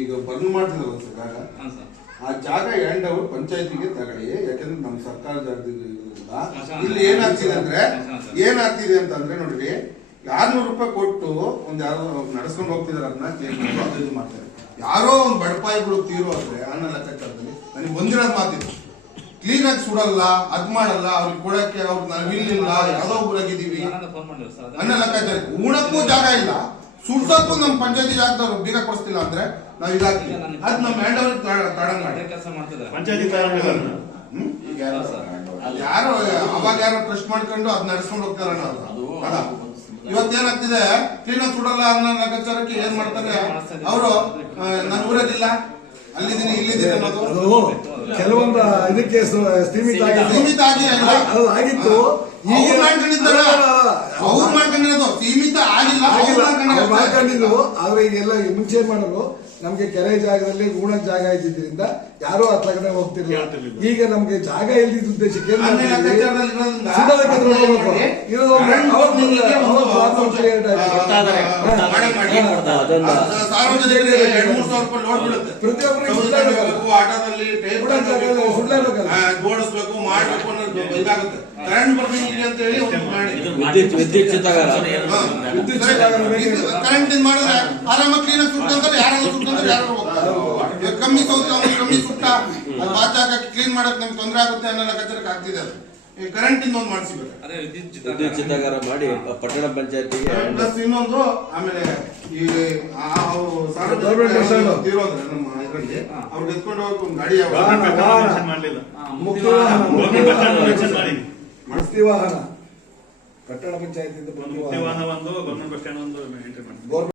ಈಗ burn ಮಾಡ್ತಿದ್ರಲ್ಲ sir ಜಾಗ, ಆ ಜಾಗ ಹ್ಯಾಂಡ್ ಓವರ್ ಪಂಚಾಯತಿಗೆ ತಗೊಳ್ಳಿ. ಯಾಕಂದ್ರೆ ನಮ್ಮ ಸರ್ಕಾರ ಜಾಗದಿಂದ ಇಲ್ಲಿ ಏನಾಗ್ತಿದೆ ಅಂತಂದ್ರೆ ನೋಡ್ರಿ, 600 ರೂಪಾಯಿ ಕೊಟ್ಟು ಒಂದ್ ಯಾರೋ ನಡ್ಸ್ಕೊಂಡು ಹೋಗ್ತಿದಾರೆ, ಅದನ್ನ ಕ್ಲೇಮ್ ಇದು ಮಾಡ್ತಾರೆ. ಯಾರೋ ಒಂದ್ ಬಡಪಾಯಿಗಳು ತೀರೋದ್ರೆ ಅನ್ನೋ ಲೆಕ್ಕಾಚಾರದಲ್ಲಿ ನನಗೆ ಬಂದಿರೋದ್ ಮಾತಿದೆ, ಕ್ಲೀನ್ ಆಗಿ ಸುಡಲ್ಲ, ಅದ್ ಮಾಡಲ್ಲ, ಅವ್ರಿಗೆ ಕೊಡಕ್ಕೆ ಅವ್ರು ನಾವಿಲ್ಲ, ಯಾವ್ದೋ ಊರಾಗಿದ್ದೀವಿ ಅನ್ನೋ ಲೆಕ್ಕಾಚಾರ. ಉಣಕ್ಕೂ ಜಾಗ ಇಲ್ಲ, ಸುಡ್ಸಕ್ಕೂ ನಮ್ ಪಂಚಾಯತಿ ಜಾಗದವ್ರು ಬೀಗ ಕೊಡಿಸ್ತಿಲ್ಲ ಅಂದ್ರೆ ನಾವ್ ಇದಾಗ್ತೀವಿ. ಅದ್ ನಮ್ ಹ್ಯಾಂಡ್ ಓವರ್ ತಡಂಗ ಯಾರೋ ಅವಾಗ ಯಾರೋ ಟ್ರಸ್ಟ್ ಮಾಡ್ಕೊಂಡು ಅದ್ ನಡ್ಸ್ಕೊಂಡು ಹೋಗ್ತಾರ. ಇವತ್ತೇನಾಗ್ತಿದೆ, ಕ್ಲೀನ್ ಆಗಿ ಸುಡಲ್ಲ ಅನ್ನೋ ಲೆಕ್ಕಾಚಾರಕ್ಕೆ ಏನ್ ಮಾಡ್ತಾರೆ ಅವರು, ನಾನು ಊರಲ್ಲಿಲ್ಲ, ಅಲ್ಲಿದ್ದೀನಿ ಇಲ್ಲಿದ್ದೀನಿ ಅನ್ನೋದು ಕೆಲವೊಂದು ಇದಕ್ಕೆ ಸೀಮಿತ ಆಗಿ ಆಗಿತ್ತು. ಅವ್ರು ಮಾಡ್ಕೊಂಡಿರೋದು ಸೀಮಿತ ಆಗಿಲ್ಲ, ಮಾಡ್ಕೊಂಡಿದ್ರು. ಆದ್ರೆ ಈಗೆಲ್ಲ ಮುಂಚೆ ಏನ್ ಮಾಡೋರು, ನಮ್ಗೆ ಕೆರೆ ಜಾಗದಲ್ಲಿ ಊಣಕ್ ಜಾಗ ಇದ್ದಿದ್ರಿಂದ ಯಾರೋ ಅತ್ಲಗಡೆ ಹೋಗ್ತಿರ್ಲಿಲ್ಲ. ಈಗ ನಮ್ಗೆ ಜಾಗ ಇಲ್ದಿದ್ದ ಉದ್ದೇಶಕ್ಕೆ ಜೋಡಿಸ್ಬೇಕು, ಮಾಡ್ಬೇಕು ಅನ್ನೋದು ಇದಾಗುತ್ತೆ. ಕರೆಂಟ್ ಬರ್ತೀನಿ ಅಂತ ಹೇಳಿ ಕರೆಂಟ್ ಮಾಡಿದ್ರೆ ಆರಾಮಾಗಿ ಕ್ಲೀನ್ ಆಗಿ ಸುಟ್ಟಂತಾರೆ, ಯಾರು ಸುಟ್ಟಂದ್ರೆ ಯಾರು ಕಮ್ಮಿ ಕಮ್ಮಿ ಸುಟ್ಟ ಜಾಗ ಕ್ಲೀನ್ ಮಾಡಕ್ ನಮ್ಗೆ ತೊಂದರೆ ಆಗುತ್ತೆ ಅನ್ನೋ ಲೆಕ್ಕಾಚಾರಕ್ಕೆ ಆಗ್ತಿದೆ. ಅದು ಕರೆಂಟ್ ಇಂದ ಒಂದು ಮಾಡಿಸಿಬೇಕು, ವಿದ್ಯುತ್ ಚಿತ್ತಾಗಾರ ಮಾಡಿ ಪಟ್ಟಣ ಪಂಚಾಯತಿಗೆ. ಪ್ಲಸ್ ಇನ್ನೊಂದು, ಆಮೇಲೆ ಈ ತೀರೋದ್ರೆ ನಮ್ಮ ಇದರಲ್ಲಿ ಅವ್ರಿಗೆ ಎತ್ಕೊಂಡು ಹೋಗಕ್ಕೆ ಒಂದು ಗಾಡಿ ಮುಕ್ತಿ ವಾಹನ ಪಟ್ಟಣ ಪಂಚಾಯತಿಯಿಂದ ಒಂದು ಗೌರ್ಮೆಂಟ್ ಬಸ್ ಸ್ಟ್ಯಾಂಡ್ ಒಂದು